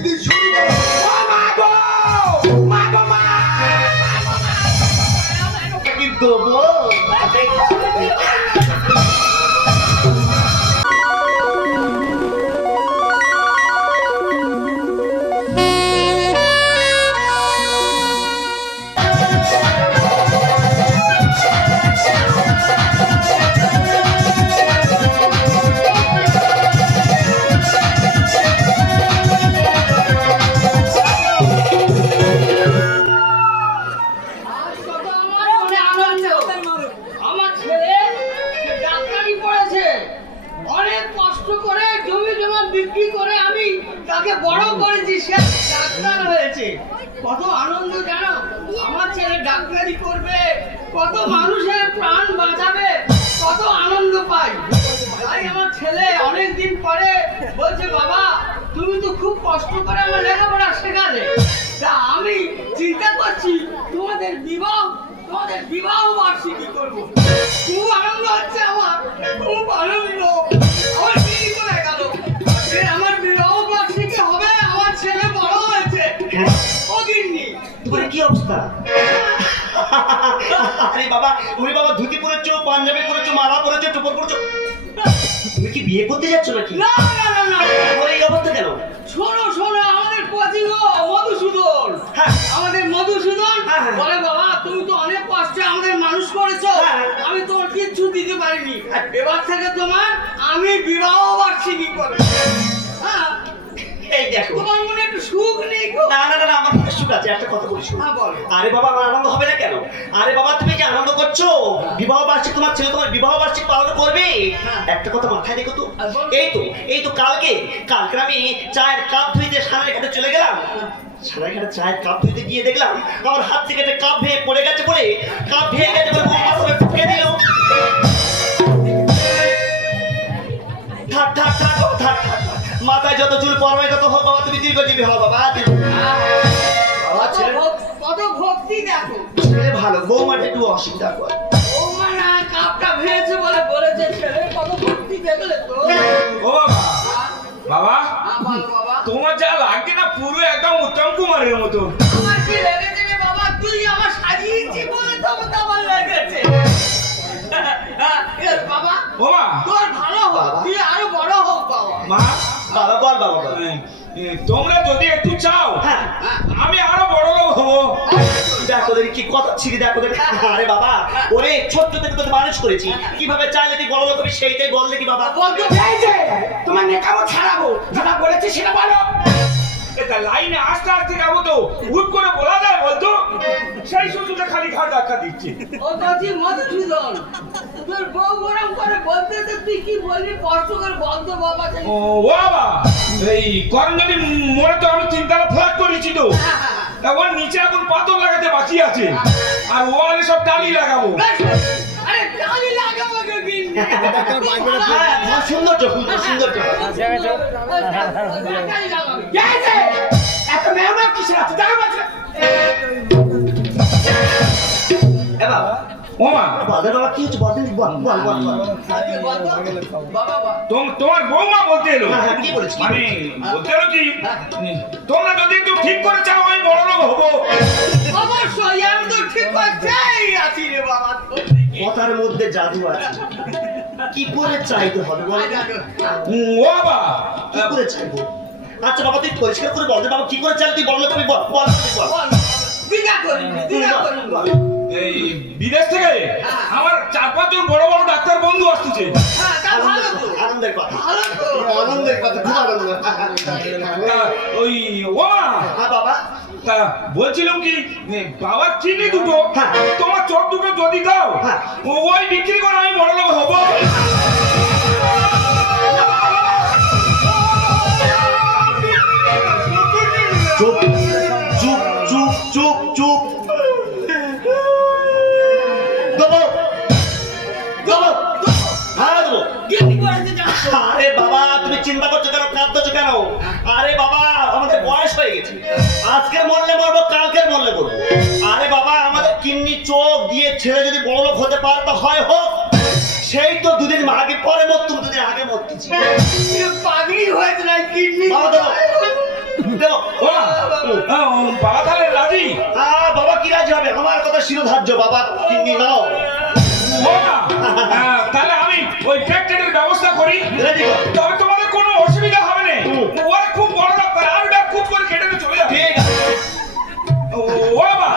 প্রকৃতি শুরু করো। কিন্তু অনেক কষ্ট করে জমি জমা বিক্রি করে আমি তাকে বড় করেছি, সে ডাক্তার হয়েছে। কত আনন্দ জানো, আমার ছেলে ডাক্তারি করবে, কত মানুষের প্রাণ বাঁচাবে, কত আনন্দ পাই। তাই আমার ছেলে অনেকদিন পরে বলছে, বাবা তুমি তো খুব কষ্ট করে আমার লেখাপড়া শেখালে, তা আমি চিন্তা করছি তোমাদের বিবাহ বার্ষিকী করবো। খুব আনন্দ হচ্ছে আমার, খুব আনন্দ। আমার বিয়ে করে গেল, আমার বিবাহ বার্ষিকী হবে, আমার ছেলে বড় হয়েছে। ও গিন্নি, তোমার কি অবস্থা? আরে বাবা, তুমি বাবা ধুতি পরেছো, পাঞ্জাবি পরেছো, মালা পরেছো, টুপর পরেছো, তুমি কি বিয়ে করতে যাচ্ছ নাকি? না না না না, ওই অবস্থা কেন? শোনো শোনো, আমাদের পচিব মধুসূদন, হ্যাঁ। আমাদের মধুসূদন হ্যাঁ, হ্যাঁ। বলে, বাবা তুমি তো অনেক কষ্টে আমাদের মানুষ করেছো, হ্যাঁ। আমি তোমার কিচ্ছু দিতে পারিনি, এবার থেকে তোমার আমি বিবাহ বার্ষিকী করব। হ্যাঁ, এই দেখো, তোমার মনে একটু সুখ নেই গো? না না না, আমার সুখ আছে, একটা কথা বলি শোনো। হ্যাঁ বল। আরে বাবা, আমার আনন্দ হবে না কেন? আরে বাবা, তুমি কি আনন্দ করছো? বিবাহ বার্ষিক, তোমার ছেলে তোমার বিবাহ বার্ষিক পালন করবে। হ্যাঁ। একটা কথা মাথায় রেখো তো, আর বল। এই তো কালকে আমি চায়ের কাপ ধুইতে সারাই ঘাটে চলে গেলাম। সারাই ঘাটে চায়ের কাপ ধুইতে গিয়ে দেখলাম আমার হাত থেকে একটা কাপ ভেঙে পড়ে গেছে, কাপ ভেঙে গেছে বলে বৌমা সবাই ঠুকে দিল। থাক থাক থাক ও, থাক থাক থাক। মাথায় যত চুল পড়বে তত হোক বাবা, তুমি দীর্ঘজীবী হও বাবা। বাবা, কত ভক্তি দেখো। ছেলে ভালো, বৌমাটা একটু অসুবিধা করে। ও মানে কাপটা ভেঙেছে বলে বলেছে, ছেলে কত ভক্তি দেখলে তো। ও বাবা, বাবা বল বাবা, তোমার যা লাগছে না পুরো একদম উত্তম কুমারের মতো। আমার কি লেগেছে রে বাবা, তুই আমার সাজিয়েছি বলে তো আমার লেগেছে। বাবা, ও মা, তোর ভালো হোক, তুই আরো বড় হোক বাবা। মা বাবা বল বাবা বল। তোমরা যদি একটু চাও হ্যাঁ, আমি আরো বড় লোক হবো। দেখো দেখি কি কথা ছিড়ি, দেখো দেখি। আরে বাবা, ওরে ছোট্ট থেকে তোকে মানুষ করেছি, কিভাবে চাইলে তুই বড় লোক হবি সেইটাই বল দেখি বাবা। বলতো ভেঙেছে, তোমার নেকামো ছাড়াবো, যেটা বলেছি সেটা বলো। এটা লাইনে আস্তে আস্তে যাবো তো হুট করে বলা যায় বলতো? সেই সুযোগে খালি ঘাট ধাক্কা দিচ্ছে। ও কাজী মধুসূদন, তোর বউ গরম করে বলতে তো তুই কি বলবি, কষ্ট করে বলতো বাবা। ও বাবা, এই করঞ্জলি মোড়ে তো আমি তিনতলা ফ্ল্যাট করেছি তো, ওর নিচে এখন পাথর লাগাতে বাকি আছে, আর ওয়ালে সব টালি লাগাবো। আরে টালি লাগাবো কে গিন্নি? হ্যাঁ, সুন্দর সুন্দর। টালি লাগাবো। গেছে এত মেহমান কিসের আছে, জানো বাচ্চা? এ বাবা, ও মা, বল বাবা, কি হচ্ছে বল দেখি, বল বল বল বল। বাবা বাবা, তোমার বৌমা বলতে এলো। হ্যাঁ, হ্যাঁ, কি বলেছে? মানে বলতে এলো কি, তোমরা যদি একটু ঠিক করে চাও আমি বড় লোক হবো। অবশ্যই আমি তো ঠিক করতেই আছি রে বাবা। কথার মধ্যে জাদু আছে। কি করে চাইতে হবে বল? ও বাবা, কি করে চাইবো? আচ্ছা বাবা, তুই পরিষ্কার করে বল যে বাবা কি করে চাইলে তুই বড় লোক হবি, বল বল বল। দিদা করি বল। এই বিদেশ থেকে আমার 4-5 জন বড় বড় ডাক্তার বন্ধু আসতেছে। হ্যাঁ, তা ভালো তো। আনন্দের কথা, ভালো তো। আনন্দের কথা, খুব আনন্দ। তা ওই ও মা, হ্যাঁ বাবা, তা বলছিলাম কি, বাবার চিনি দুটো হ্যাঁ। তোমার চোখ দুটো যদি দাও, হ্যাঁ। ওই বিক্রি করে আমি বড় লোক হবো। চুপ চুপ চুপ চুপ চুপ। দেবো দেবো, হ্যাঁ দেবো। গিন্নি করেছে জানো? আরে বাবা, তুমি চিন্তা করছো কেন, কাঁদছো কেন? আরে বাবা, আমাদের বয়স হয়ে গেছে, আজকে মরলে মরবো, কালকে মরলে মরবো। আরে বাবা, আমাদের কিডনি চোখ দিয়ে ছেলে যদি বড় লোক হতে পারে তো হয় হোক, সেই তো দুদিন আগে পরে মরতুম, দুদিন আগে মরতেছি। পাগড়ি হয়েছে না কিডনি। বাবা দাও, দেবো। বাবা তাহলে রাজি? বাবা কি রাজি হবে? আমার কথা শিরোধার্য, বাবা কিডনি নাও। তাহলে আমি ওই ফ্যাক্টরির ব্যবস্থা করি, রেডি কর। তবে তোমাদের কোনো অসুবিধা হবে না। ওরা খুব বড় ডাক্তার, আর ওটা খুব করে কেটে নিয়ে চলে যাবে। ঠিক আছে। ও বাবা,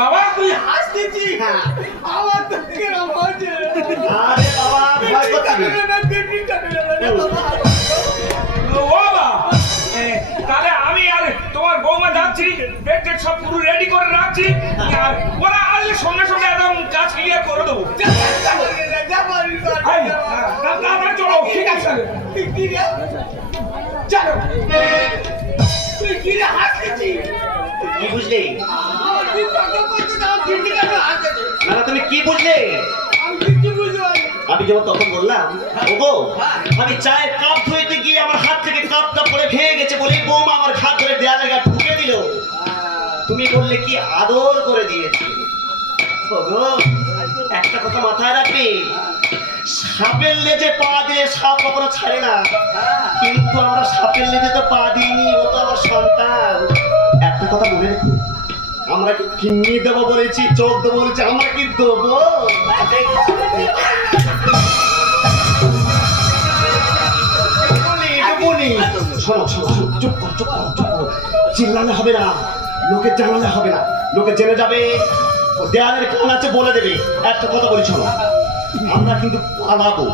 বাবা তুই হাসতেছি আমার তো কিরম হচ্ছে আরে বাবা ভয় করছিস? ও বাবা, তাহলে আমি আর তোমার বৌমা যাচ্ছি, বেড টেড সব পুরো রেডি করে রাখছি, আর ওরা আসলে সঙ্গে সঙ্গে একদম কাজ ক্লিয়ার করে দেবো। তারপরে চলো, ঠিক আছে চলো। তুই কি রে হাসতেছিস? কি বুঝলে? আমার কি টাকা পয়সা দাও কিডনি কেন হাসতেছিস? না তুমি কি বুঝলে? আমি কিছু বুঝতে পারি আমি যেমন তখন বললাম, ওগো আমি চায়ের কাপ ধুইতে গিয়ে আমার হাত থেকে কাপটা পড়ে ভেঙে গেছে বলে বৌমা আমার হাত ধরে দেয়ালে গা ঢুকে দিল। তুমি বললে কি আদর করে দিয়েছি। ওগো একটা কথা মাথায় রাখবে, সাপের লেজে পা দিয়ে সাপ কখনো ছাড়ে না, কিন্তু আমরা সাপের লেজে তো পা দিইনি, ও তো আমার সন্তান। একটা কথা মনে রেখো, আমরা কি কিডনি দেবো বলেছি, চোখ দেবো বলেছি, আমরা কি দেবো? শোনো শোনো শোনো, চুপ করো চুপ করো চুপ করো, চিল্লালে হবে না, লোকে জানালে হবে না, লোকে জেনে যাবে, ও দেয়ালের কান আছে বলে দেবে। একটা কথা বলি শোনো, আমরা কিন্তু পালাবো,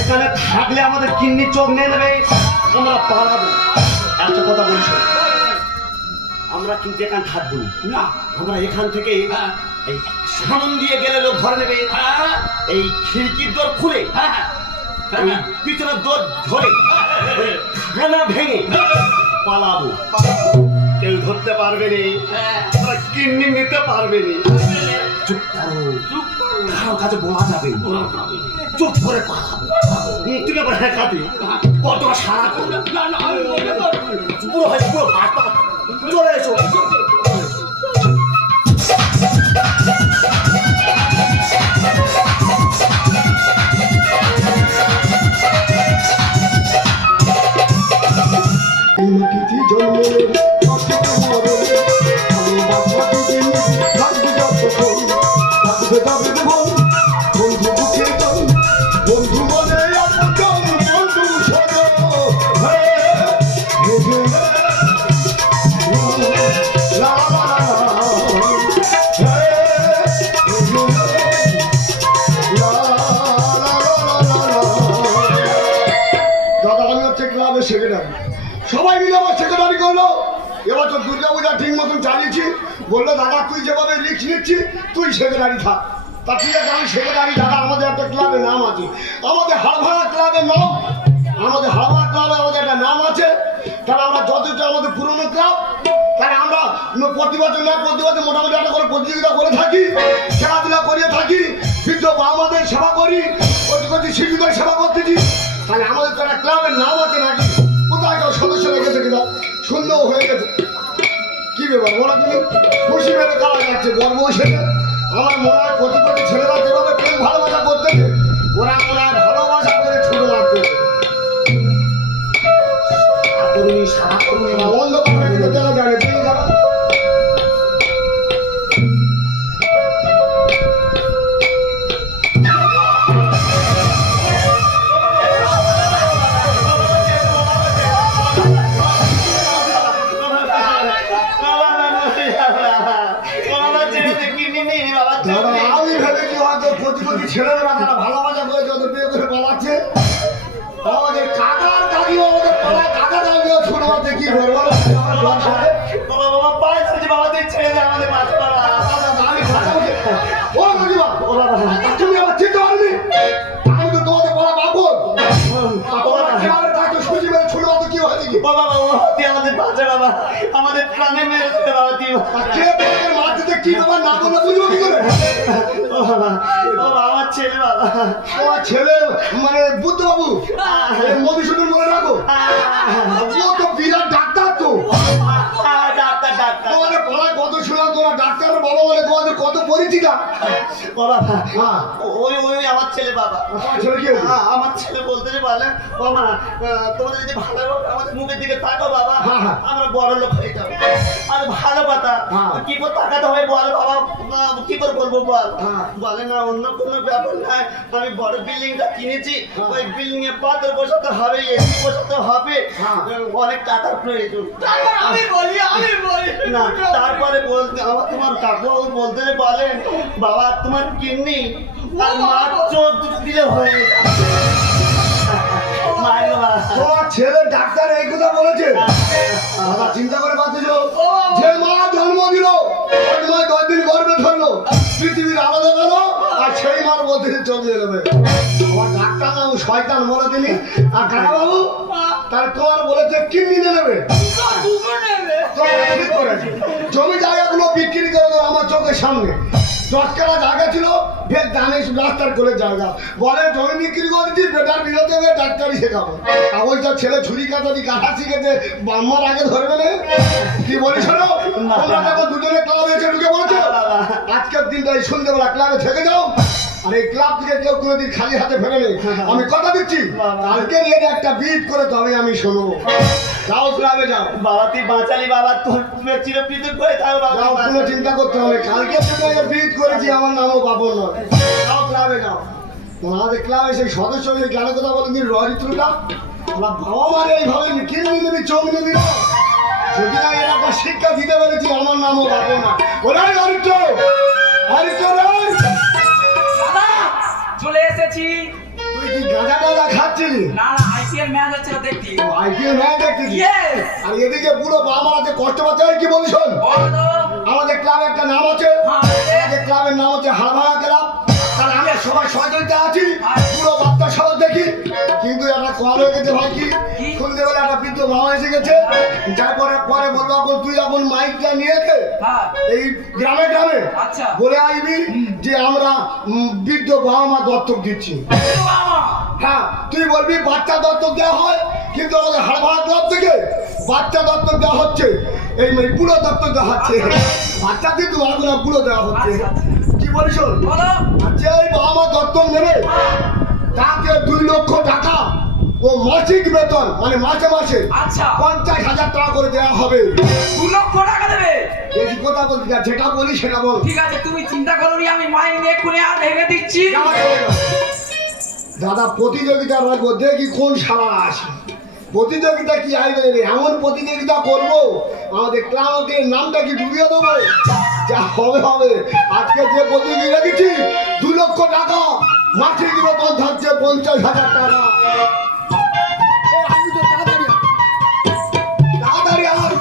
এখানে থাকলে আমাদের কিডনি চোখ নিয়ে নেবে, আমরা পালাবো। একটা কথা বলি শোনো, আমরা কিন্তু এখানে থাকবো না, আমরা এখান থেকে এই সামন দিয়ে গেলে লোক ধরে নেবে, এই খিড়কির দর খুলে এই পিছনের দর ধরে ওই খানা ভেঙে পালাবো, কেউ ধরতে পারবে না, আমরা কিডনি নিতে পারবে না। চুপ করো, চুপ করো, কারোর কাছে বলা যাবে না, চুপ করে পালাবো। তুমি আবার হ্যাঁ খাবি কত সারা করো, না না আমি বলতে পারবো না। পুরো হয় পুরো ভাত চলে এসো। মাটিতে জন্মলে মাটিতে মরলে আমি বাঁচতে দিন থাকবে যতক্ষণ থাকবে তবে জীবন বন্ধু বুকে জন বন্ধু মনে আপন বন্ধু সজন লা লা দাদা আমি হচ্ছে ক্লাবের সেক্রেটারি, সবাই মিলে আমার সেক্রেটারি করলো। এবছর দুর্গা পূজা ঠিক মতন চালিয়েছি, বললো দাদা তুই যেভাবে রিক্স নিচ্ছি তুই সেক্রেটারি থাক। তা ঠিক আছে আমি সেক্রেটারি। দাদা আমাদের একটা ক্লাবের নাম আছে, আমাদের হাড়ভাঙা ক্লাবের নাম, আমাদের হাড়ভাঙা ক্লাবে আমাদের একটা নাম আছে। তাহলে আমরা যতটা আমাদের পুরনো ক্লাব, তাহলে আমরা প্রতি বছর না প্রতি বছর মোটামুটি একটা করে প্রতিযোগিতা করে থাকি, খেলাধুলা করিয়ে থাকি, বৃদ্ধ বাবাদের সেবা করি, কচি শিশুদের সেবা করতেছি। তাহলে আমাদের তো একটা ক্লাবের নাম আছে নাকি? কোথায় কেউ সদস্য রেখেছে কিনা? সুন্দর হয়ে গেছে। কি ব্যাপার বলো তুমি? খুশি মেরে কারা যাচ্ছে গর্ব হিসেবে? আমার মনে হয় কোটি কোটি ছেলেরা যেভাবে প্রেম ভালোবাসা করতেছে, ওরা মনে হয় ভালোবাসা করে ছোট মারতে সারা করুন অন্ধকার হয়ে গেলে তারা জানে তিনি যারা দাদা আমি ভেবেছি হয়তো কোটি কোটি ছেলেরা তারা ভালোবাসা করে যত বিয়ে করে পালাচ্ছে, আমাদের কাকার কাকিও আমাদের পাড়ায় কাকা কাকিও ছোট মারতে কি করবো? আমি খাতাকে ও কাকিমা তুমি আমার চিনতে পারবি? আমি তো তোমাদের পাড়া বাবু, সুজি মেরে ছোট মারতে কি হয় দেখি? আমাদের প্রাণে মেরেছে বাবা, কে তোমাদের মারতে কি ব্যাপার না বলে বুঝবো কি করে? আমার ছেলে বাবা, তোমার ছেলে মানে বুদ্ধবাবু মধুসূদন মনে রাখো, ও তো বিরাট ডাক্তার তো। ডাক্তার ডাক্তার তোমাদের পাড়ায় কত শুনলাম তোমরা ডাক্তারের বাবা বলে, তোমাদের কত পরীক্ষা দেখছি না। বাবা হ্যাঁ। ওই ওই আমার ছেলে বাবা। তোমার ছেলে কি হয়েছে? হ্যাঁ, আমার ছেলে বলতে যে বলে বাবা তোমাদের যদি ভালো আমাদের মুখের দিকে তাকো বাবা হ্যাঁ, হ্যাঁ। আমরা বড় লোক হয়ে যাবো। আর ভালো কথা হ্যাঁ। কি করে তাকাতে হয় বল বাবা, কি করে বলবো বল। হ্যাঁ। বলে না অন্য কোনো ব্যাপার নাই, আমি বড় বিল্ডিংটা কিনেছি, হ্যাঁ। ওই বিল্ডিং এ পাথর বসাতে হবে, এসি বসাতে হবে, হ্যাঁ। অনেক টাকার প্রয়োজন। তারপর আমি বলি না তারপরে বলতে আমার তোমার কাকু বলতে বলেন বাবা তোমার কিডনি আর মাত্র দুটো দিলে হয়ে যাবে। মায়ের বাবা। তোমার ছেলে ডাক্তার এই কথা বলেছে? দাদা চিন্তা করে পাচ্ছিল, যে মা জন্ম দিল ওই মা 10 দিন গর্ভে ধরলো, পৃথিবীর আলো দেখালো, আর সেই মার মধ্যে চলে যাবে। আমার ডাক্তার নাম শয়তান বলে দিলি। আর কাকা বাবু তার তোমার বলেছে কিডনি নিয়ে নেবে। দুটো নেবে। তোমার ঠিক করেছে। জমি জায়গাগুলো বিক্রি করে দেবো আমার চোখের সামনে। 10 কাঠা জায়গা ছিল, ফের দামে রাস্তার করে জায়গা বলে জমি বিক্রি করে দিচ্ছি, বেটার বিরোধে গিয়ে ডাক্তারি শেখাবো। আর ওইটা ছেলে ছুরি কাটারি কাটা শিখেছে, বাম্মার আগে ধরবে না। কি বলিস শোনো, তোমরা দেখো দুজনে ক্লাবে এসে ঢুকে বলছো আজকের দিনটা এই সন্ধ্যেবেলা ক্লাবে থেকে যাও, আর এই ক্লাব থেকে কেউ কোনোদিন খালি হাতে ফেরে নেই। আমি কথা দিচ্ছি কালকে নিয়ে একটা বিট করে তবে আমি শুনবো। যাও ক্লাবে যাও। বাবা তুই বাঁচালি বাবা, তোর চিরপ্রীতি করে থাকো বাবা। যাও, কোনো চিন্তা করতে হবে। কালকে থেকে বিট করেছি, আমার নামও বাবর নয়। যাও ক্লাবে যাও। আমাদের ক্লাবে সেই সদস্য যে গানের কথা বলেন দিন রহিত্রটা, আমার বাবা মার এইভাবে কিনে নিবি চোখ নিবি না। যদি না এর একটা শিক্ষা দিতে পেরেছি, আমার নামও বাবর না। ওরাই হরিত্র, হরিত্র রে। দাদা চলে এসেছি। তুই কি গাঁজা টাজা খাচ্ছিলি? না না আইপিএল ম্যাচ হচ্ছে না দেখতি। আইপিএল ম্যাচ দেখতেছি। Yes! আর এদিকে পুরো বাবা মারা যে কষ্ট পাচ্ছে, কি বলিস শোন? বলো তো। আমাদের ক্লাবে একটা নাম আছে, হ্যাঁ। আমাদের ক্লাবের নাম হচ্ছে হাড়ভাঙা ক্লাব। তাহলে আমরা সবাই সহযোগিতা আছি, পুরো বাচ্চা সহ দেখি। কিন্তু একটা কল হয়ে গেছে ভাই, কি সন্ধ্যেবেলা একটা বৃদ্ধ মামা এসে গেছে। যার পরে পরে বলবো এখন তুই এখন মাইকটা নিয়ে গে হ্যাঁ এই গ্রামে গ্রামে আচ্ছা। বলে আসবি যে আমরা বৃদ্ধ বাবা মা দত্তক দিচ্ছি। তো মামা হ্যাঁ, তুই বলবি বাচ্চা দত্তক দেওয়া হয়, কিন্তু আমাদের হাড়ভাঙা ক্লাব থেকে বাচ্চা দত্তক দেওয়া হচ্ছে, এই মানে বুড়ো দত্তক দেওয়া হচ্ছে। বাচ্চা দিয়ে তোমার কোনো বুড়ো দেওয়া হচ্ছে। কি বলিস শোন? বলো। আর যে ওই বাবা মা দত্তক নেবে তাকে 2 লক্ষ টাকা ও মাসিক বেতন, মানে মাসে মাসে আচ্ছা 50,000 টাকা করে দেওয়া হবে। 2 লক্ষ টাকা দেবে। বেশি কথা বলছি না, যেটা বলি সেটা বল। ঠিক আছে তুমি চিন্তা করো নি, আমি মাইক নিয়ে এক্ষুনি আর ভেঙে দিচ্ছি। দাদা প্রতিযোগিতা রাখবো, দেখি কোন শালা আসে। প্রতিযোগিতা কি আইবে রে? এমন প্রতিযোগিতা করব আমাদের ক্লাবের নামটা কি ডুবিয়ে দেবো। যা হবে হবে। আজকে যে প্রতিযোগিতা রেখেছি 2 লক্ষ টাকা, মাসিক বেতন থাকছে 50,000 টাকা। তাড়াতাড়ি আয়।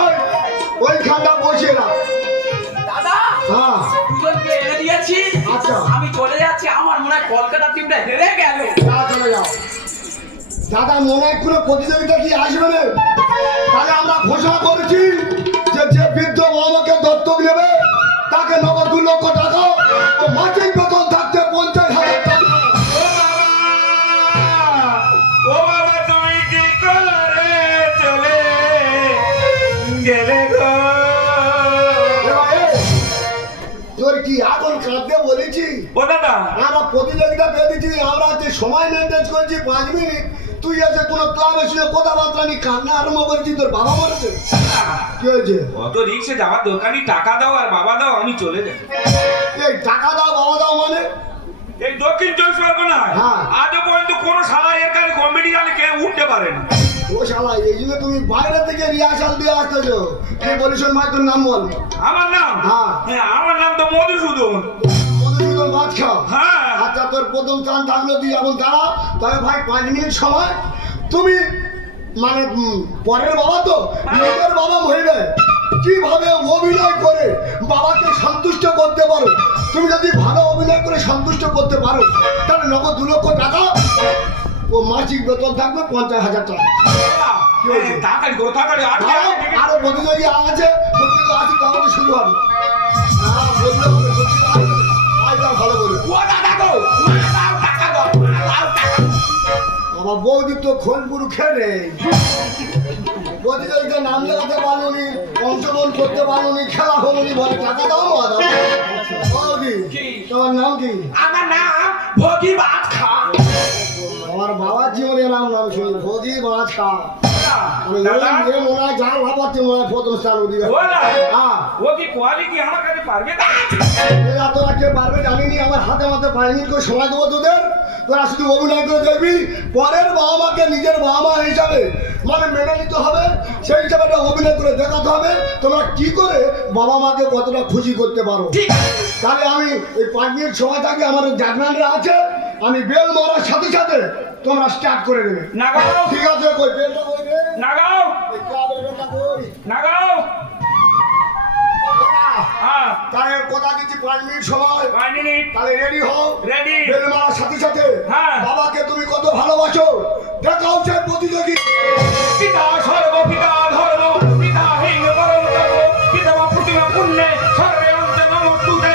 আয়, ওইখানটা বসিয়ে রাখ। দাদা হ্যাঁ দুজনকে এনে দিয়েছি। আচ্ছা। আমি চলে যাচ্ছি, আমার মনে হয় কলকাতা টিমটা হেরে গেল। চলে যাও। দাদা মনে হয় কোনো প্রতিযোগিতা কি আসবে না? তাহলে আমরা ঘোষণা করেছি যে যে বৃদ্ধ বাবাকে দত্তক নেবে তাকে নগদ 2 লক্ষ টাকা ও মাসিক বেতন থাকতে 50,000 টাকা। ও বাবা তুমি কি করে চলে গেলে গো? এবার তোর কি এখন কাঁদতে বলেছি? ও দাদা আমরা প্রতিযোগিতা পেয়ে দিচ্ছি, আমরা যে সময় মেনটেন করেছি 5 মিনিট, তুই এসে কোনো ক্লাবে শুয়ে কথাবার্তা নি কান্না আরম্ভ করেছি, তোর বাবা মরেছে। কি হয়েছে? অত রিক্সে যাওয়ার দোকানি টাকা দাও আর বাবা দাও, আমি চলে যাই। এই টাকা দাও বাবা দাও মানে? এই দক্ষিণ 24 পরগনায় হ্যাঁ। আজও পর্যন্ত কোনো শালা এর কাছে কম্পিটিশনে কেউ উঠতে পারেনি। ও শালা, এই জন্য তুমি বাইরে থেকে রিহার্সাল দিয়ে আসতেছো। তুই বলিস ভাই তোর নাম বল। আমার নাম হ্যাঁ। হ্যাঁ আমার নাম তো মধুসূদন। মধুসূদন ভাত খাও। হ্যাঁ আচ্ছা তোর প্রথম চান থাকলো, তুই এখন দাঁড়া। তবে ভাই 5 মিনিট সময়। তুমি মানে পরের বাবা তো, নিজের বাবা মহিলা কিভাবে অভিনয় করে বাবাকে সন্তুষ্ট করতে পারো। তুমি যদি ভালো অভিনয় করে সন্তুষ্ট করতে পারো তাহলে নগদ 2 লক্ষ টাকা ও মাসিক বেতন থাকবে 50,000 টাকা। কি হয়েছে? তাড়াতাড়ি করো তাড়াতাড়ি আরো প্রতিযোগী আছে, প্রতিযোগী আছে, তাহলে শুরু হবে। হ্যাঁ, বলতে হবে, প্রতিযোগী আছে। আয়, যাও, ভালো করে। ও দাদা গো, দাও টাকা দাও, দাও টাকা। আমার বৌদি তো খোলপুর খেলে প্রতিযোগিতা নাম লেখাতে পারুনি, অংশগ্রহণ করতে পারুনি, খেলা হলুনি, বলে টাকা দাও না দাও। বৌদি তোমার নাম কি? আমার নাম ভোগী ভাত খা। আমার বাবার জীবনে নাম নাম শুনি ভোগী মাছ খা। আমি দাদা মনে হয় যা ভাবাচ্ছি মনে হয় প্রথম স্থান অধিকার। ওলা হ্যাঁ ও কি কোয়ালি কি আমার কাছে পারবে না? এরা তোরা কে পারবে জানিনি, আমার হাতে মাথে 5 মিনিট করে সময় দেবো তোদের। তোরা শুধু অভিনয় করে দেখবি, পরের বাবা মাকে নিজের বাবা মা হিসাবে মানে মেনে নিতে হবে, সেই হিসাবে একটা অভিনয় করে দেখাতে হবে তোমরা কি করে বাবা মাকে কতটা খুশি করতে পারো। তাহলে আমি এই 5 মিনিট সময় থাকি, আমার জাজমেন্টরা আছে, আমি বেল মারার সাথে সাথে তোমরা স্টার্ট করে দেবে। নাগাও ঠিক আছে, কই বেলটা কই রে? নাগাও এই ক্লাবের বেলটা কই? নাগাও। হ্যাঁ তাহলে কথা দিচ্ছি 5 মিনিট সময়, 5 মিনিট তাহলে রেডি হও। রেডি। বেল মারার সাথে সাথে হ্যাঁ। বাবাকে তুমি কত ভালোবাসো দেখা হচ্ছে প্রতিযোগী। পিতা স্বর্গ পিতা ধর্ম পিতা হিং পরম তপ পিতা প্রতিমা পুণ্যে সর্বে অন্তে নমস্তুতে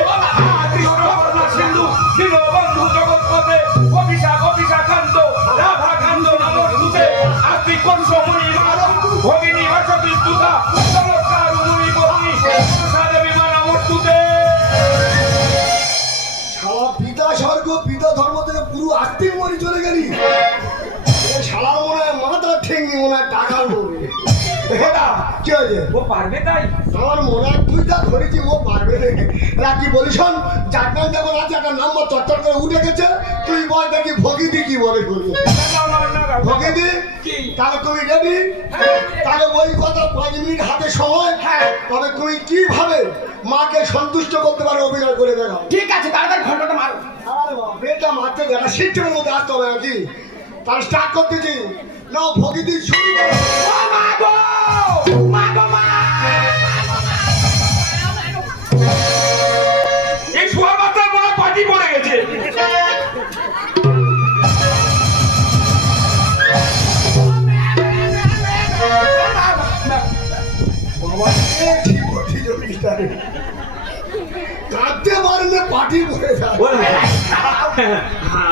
আদি সর্বর্ণ সিন্ধু দীনবন্ধু জগৎপতে কবিশা কান্ত রাধা কান্ত নমস্তুতে আস্তি কংস মুনি মানব ভগিনী অসতি তুতা চমৎকার মুনি বনি সাদে বিমান নমস্তুতে। শালা পিতা স্বর্গ পিতা ধর্ম থেকে পুরো আস্তিক মরি চলে গেলি। এ শালা মনে হয় মাথা ঠেঙ্গি মনে হয় টাকার লোভে। কি হয়েছে? ও পারবে তাই? আমার মনে হয় তুই যা ধরেছি ও পারবে না। রাখি বলি শোন, জাতমান যখন আছে একটা নাম্বার চটচট করে উঠে গেছে, তুই বল দেখি ভগিদি কি বলে বলবি। ভগিদি তাহলে তুমি রেডি? তাহলে ওই কথা 5 মিনিট হাতে সময়। তবে তুমি কিভাবে মাকে সন্তুষ্ট করতে পারো অভিনয় করে দেখাও। ঠিক আছে, তাড়াতাড়ি ঘন্টাটা মারো। আরে বাবা, বেটা মারতে দেখা সিস্টেমের মধ্যে আসতে হবে নাকি? তাহলে স্টার্ট করতেছি। নাও ভগিদি শুরু করো। ও মা গো! মা গো মা! এই শুয়ার মাথায় বড় পার্টি পড়ে গেছে। বাবা এ ঠিক প্রতিযোগিতা রে। কাঁদতে পারলে পার্টি করে যায়।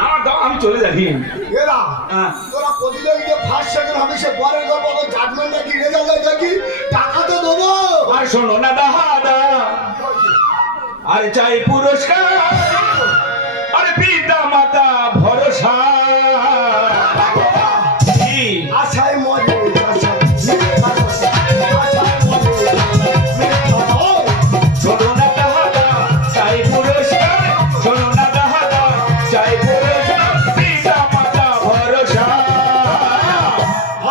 আমার দাও, আমি চলে যাই। এরা হ্যাঁ। তোরা প্রতিযোগিতা ফার্স্ট সেকেন্ড হবে, সে পরের গল্প জাজমেন্ট নাকি রেজাল্ট দেখি টাকা তো দেবো। আর শোনো না দাদা, আর চাই পুরস্কার, আরে পিতা মাতা ভরসা। কি? আশায় মরে আশায় মিথ্যা কথা, আশায় মরে মিথ্যা নয়। শোনো না দাদা, চাই পুরস্কার, শোনো না দাদা, চাই পুরস্কার, পিতা মাতা ভরসা।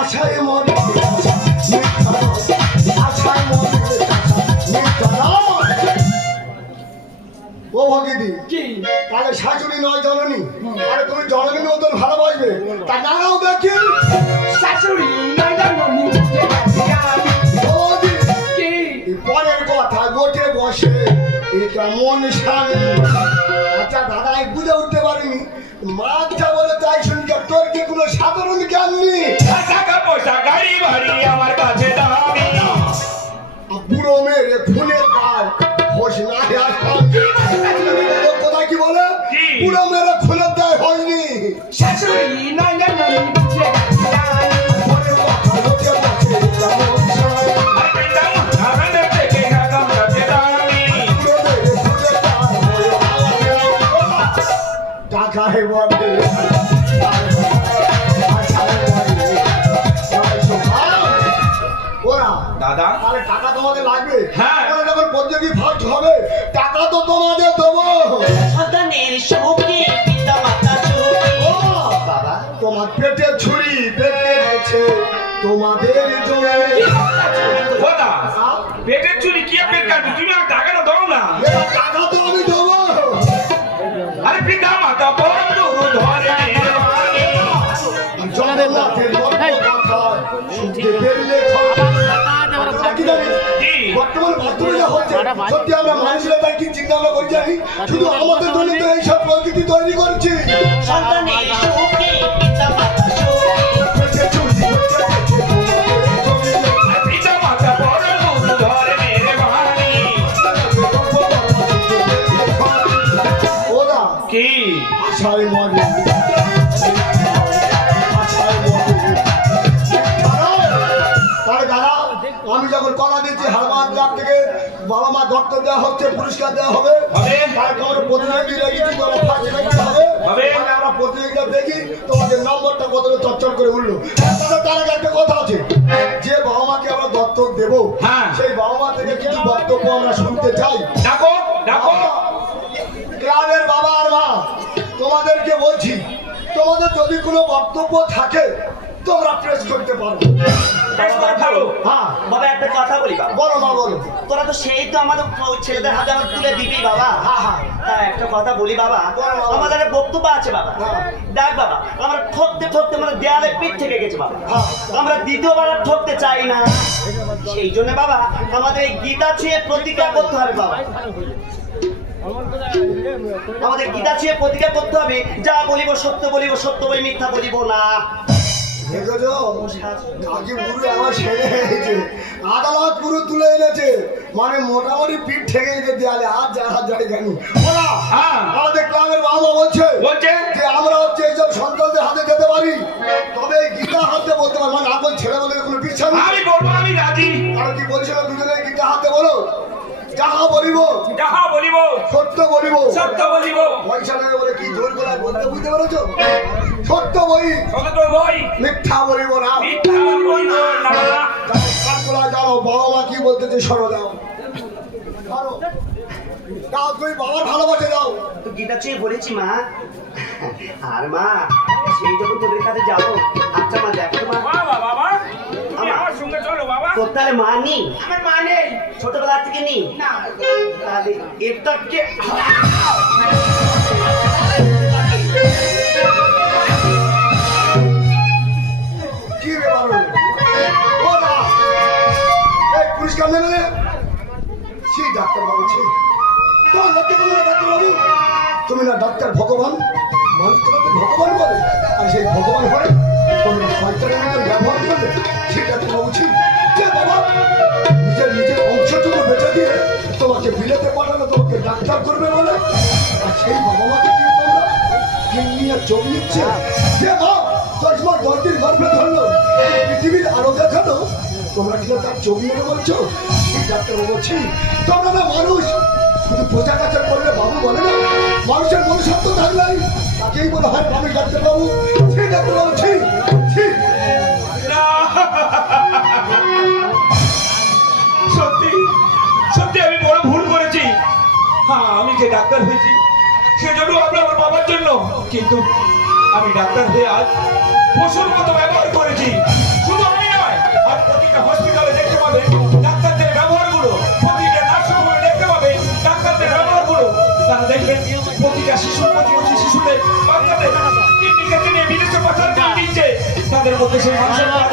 আশায় মরে আশায় মিথ্যা নয়, আশায় মরে আশায় মিথ্যা নয়। ও ভগিদি কি? তাহলে শাশুড়ি নয় জননী, আরে তুমি জননীর মতন ভালোবাসবে তা নাও দেখি। শাশুড়ি নয় জননী বুঝে গেছি আমি। বৌদি, কি? এই পরের কথা গোটে বসে এটা মন স্বামী। আচ্ছা দাদা আমি বুঝে উঠতে পারিনি, মাছটা বলে তাই শুনছে, তোর কি কোনো সাধারণ জ্ঞান নেই? টাকা পয়সা গাড়ি বাড়ি আমার কাছে দামি। বুড়ো মেয়ে খুনের কাজ হোস না কোথায় কি বলে? কি? বুড়ো মেয়েরা খুনের দায় হয়নি। শাশুড়ি নয় জননী বুঝে গেছি আমি। পরের কথা গোটে বসে এটা মন স্বামী। আর পিতা মাতা থেকে গাম কাছে দামি। বুড়ো মেয়ে খুনের দায় হয়ে টাকায় বলে ওরা দাদা তাহলে টাকা তোমাদের লাগবে। হ্যাঁ। ওরা যখন প্রতিযোগী ফার্স্ট হবে টাকা তো তোমাদের দেবো। সন্তানের সুখে পিতা মাতা সুখে। ও বাবা, তোমার পেটে ছুরি পেটে গেছে তোমাদের জন্য। দাদা পেটের চুরি কি পেট কাটবে? তুমি আমার টাকাটা দাও না। এরা টাকা তো আমি দেবো। আরে পিতা মাতা বন্ধু ধরে নির্বাণী। জগন্নাথের কথা শুনতে পেলে কি জানিস? কি? বর্তমান বর্তমানে যা হচ্ছে সত্যি আমরা মানুষেরা তাই কি চিন্তা ভাবনা করছি জানি, শুধু আমাদের জন্য তো এইসব প্রকৃতি তৈরি করছি। সন্তানের সুখে পিতা মাতা সুখে। পেটে ছুরি পেটে গেছে তোমাদের জন্য। আর পিতা মাতা বন্ধু ধরে নির্বাণী। ওরা কি? আশায় মরে আশায় আমি যখন কলা দিচ্ছি হারবাদ ক্লাব থেকে বাবা মা দত্তক দেওয়া হচ্ছে, পুরস্কার দেওয়া হবে। হবে। তারপরে প্রতিযোগী রেখেছি, তোমরা ফার্স্ট সেকেন্ড হবে। হবে। মানে আমরা প্রতিযোগিতা দেখি তোমাদের নম্বরটা কত চচ্চর করে উঠলো। তার আগে একটা কথা আছে, যে বাবা মাকে আমরা দত্তক দেবো, হ্যাঁ। সেই বাবা মা থেকে কিছু বক্তব্য আমরা শুনতে চাই। ডাকো ডাকো। ক্লাবের বাবা আর মা, তোমাদেরকে বলছি, তোমাদের যদি কোনো বক্তব্য থাকে তোমরা প্রেস করতে পারো। বেশ করে ভালো। হ্যাঁ বাবা একটা কথা বলি বাবা, বলো মা বলো। তোরা তো সেই তো আমাদের ছেলেদের হাতে আমার তুলে দিবি বাবা। হ্যাঁ হ্যাঁ তা একটা কথা বলি বাবা, বলো বাবা। আমাদের একটা বক্তব্য আছে বাবা। হ্যাঁ। দেখ বাবা, আমরা ঠকতে ঠকতে মানে দেয়ালে পিঠ থেকে গেছে বাবা। হ্যাঁ। আমরা দ্বিতীয়বার আর ঠকতে চাই না, সেই জন্য বাবা আমাদের এই গীতা ছুঁয়ে প্রতিজ্ঞা করতে হবে বাবা। আমাদের গীতা ছুঁয়ে প্রতিজ্ঞা করতে হবে, যা বলিব সত্য বলিব, সত্য বলি মিথ্যা বলিব না। দেখেছো কাকি পুরো আমার সেরে গেছে, আদালত পুরো তুলে এনেছে, মানে মোটামুটি পিঠ থেকে গেছে দেয়ালে, আর যারা যায় জানি। ওরা হ্যাঁ। আমাদের ক্লাবের বাবা বলছে বলছে যে আমরা হচ্ছে এইসব সন্তানদের হাতে যেতে পারি, তবে এই গীতা হাতে বলতে পারি, মানে এখন ছেলে বলে কোনো বিশ্বাস নেই। আমি বলবো আমি রাজি। আর কি বলছিল দুজনে গীতা হাতে বলো, যাহা বলিব যাহা বলিব সত্য বলিব, সত্য বলিব। পয়সা নেই বলে কি জোর করে বলতে বুঝতে পেরেছো? সত্য বই সত্য বই মিথ্যা বলিব না। মিথ্যা বলিব না। কাঠগোলা জানো বাবা মা কি বলতেছে, সরো দাও সরো। দাও তুমি বাবার ভালোবাসে দাও। তো গীতা ছুঁয়ে বলেছি মা। আর মা, সেই যখন তোদের কাছে যাবো, আচ্ছা মা দেখো মা, বাবা বাবা তুমি আমার সঙ্গে চলো বাবা। তোর তাহলে মা নি, আমার মা নেই। ছোটবেলা থেকে নি, না, তাহলে এটাকে কি রে বাবু, ও না এই পুরস্কার নেবে না? সেই ডাক্তার বাবু ছি, তোমার লক্ষ্য করবে না ডাক্তার বাবু, তুমি না ডাক্তার ভগবান, মানুষ তোমাকে ভগবান বলে, আর সেই ভগবান হয়ে তোমরা শয়তানের মতো ব্যবহার করবে। সেই ডাক্তার বাবু ছি, যে বাবা নিজের অংশটুকু বেঁচে দিয়ে তোমাকে বিলেতে পাঠানো, তোমাকে ডাক্তার করবে বলে, আর সেই বাবা মাকে দিয়ে তোমরা নিয়ে চোখ নিচ্ছে। যে মা 10 মাস 10 দিন গর্ভে ধরলো, পৃথিবীর আলো দেখানো, তোমরা কিনা তার চোখ নিয়ে বলছো? সেই ডাক্তার বলছি, তোমরা না মানুষ, শুধু পোচা কাচা করলে বাবু বলে না, মানুষের মনুষ্যত্ব থাকলেই তাকেই বলা হয় মানুষ। ডাক্তার বাবু, সেই ডাক্তার বাবু ছি ছি। সত্যি সত্যি আমি বড় ভুল করেছি। হ্যাঁ আমি যে ডাক্তার হয়েছি সেজন্য আমরা আমার বাবার জন্য, কিন্তু আমি ডাক্তার হয়ে আজ পশুর মতো ব্যবহার করেছি। শুধু আমি নয়, আজ প্রতিটা হসপিটালে দেখতে পাবে ডাক্তারদের ব্যবহারগুলো, প্রতিটা নার্সিংহোমে দেখতে পাবে ডাক্তারদের ব্যবহারগুলো। তারা দেখবেন প্রতিটা শিশুদের বাচ্চাদের কিডনিকে টেনে বিদেশে পাচার করে দিচ্ছে। তাদের মধ্যে সেই মানুষের প্রাণ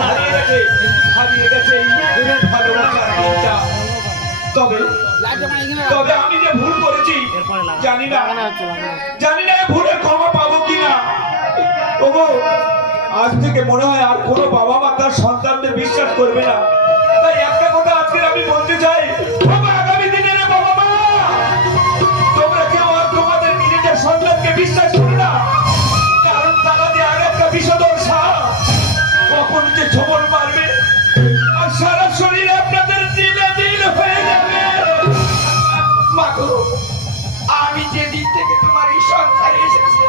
হারিয়ে গেছে এই ভালোবাসার দিনটা। তবে তবে আমি যে ভুল করেছি জানি না এই ভুলের ক্ষমা পাবো কিনা। ওগো আজ থেকে মনে হয় আর কোনো বাবা মা তার সন্তানদের বিশ্বাস করবে না। তাই একটা কথা আজকে আমি বলতে চাই, বাবা আগামী দিনের বাবা মা তোমরা কেউ আর তোমাদের নিজেদের সন্তানকে বিশ্বাস করো না, কারণ তারা যে আর একটা বিষধর সাপ, কখন যে ঝোপর মারবে আর সারা শরীর আপনাদের দিলে দিল হয়ে যাবে। মাগো, আমি যেদিন থেকে তোমার এই সংসারে এসেছি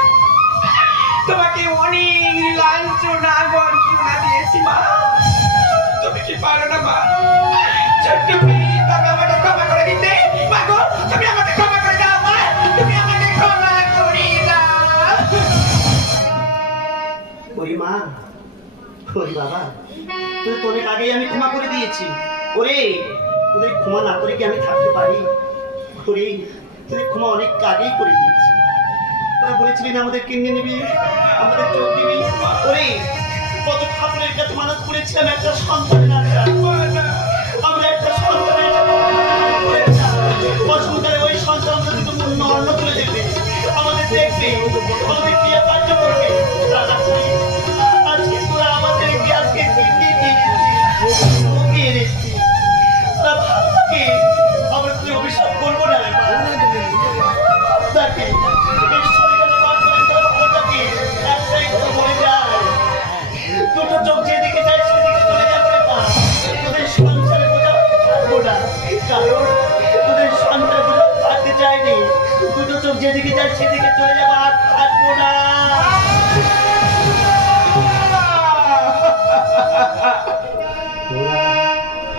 তোমাকে অনেক লাঞ্ছনা গঞ্জনা দিয়েছি মা। তুমি কি পারো না মা? ছোট্ট মেয়ে, তবে আমাকে ক্ষমা করে দিতে। মাগো, তুমি আমাকে ক্ষমা করে দাও মা, তুমি আমাকে ক্ষমা করে দাও। ওরে মা, ওরে বাবা, তুই তো অনেক আগেই আমি ক্ষমা করে দিয়েছি। ওরে তোদের ক্ষমা না করে কি আমি থাকতে পারি? ওরে তুই ক্ষমা অনেক আগেই করে দিয়েছি। তোরা বলেছিলি না আমাদের কিনে নিবি, আমাদের চোখ দিবি। ওরে কত ঠাকুরের কাছে মানত করেছিলাম একটা সন্তানের আশা, আমরা একটা সন্তানের বসন্তকালে ওই সন্তান যদি তুমি অন্য তুলে দেবে, আমাদের দেখবে, আমাদের ক্রিয়া কার্য করবে। আজকে তোরা আমাদের আজকে আমরা তুই অভিশাপ করবো না। তাকে দুটো চোখ যেদিকে যায় সেদিকে চলে যাবে। যেদিকে যাই সেদিকে চলে যাবো, আর থাকবো না। তোরা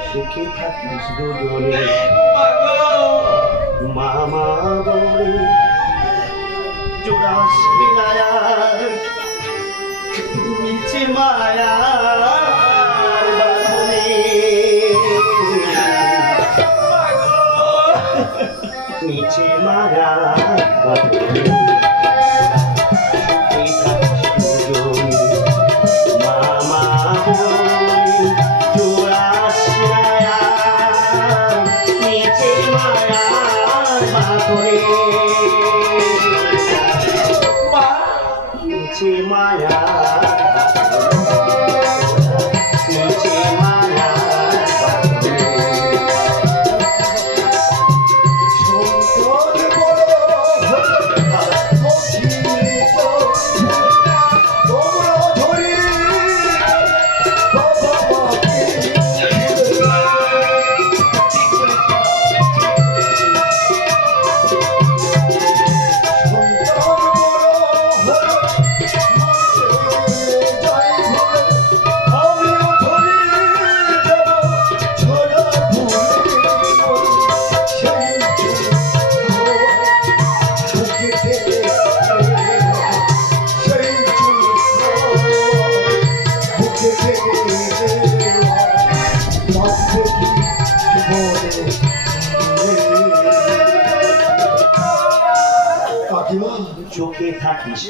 সুখে থাকিস দুজনে, মামা বলে জোড়া শিলায়া নিচে মায়া বাঁধনে, নিচে মায়া বাঁধনে, সুখে থাকিস দুজনে, মামা বলে জোড়া শিলায়া নিচে মায়া বাঁধনে, নিচে মায়া নিচে মায়া সম্পদ বড় কঠিত, তোমরা ধরি ভগবতী। চোখে থাকিস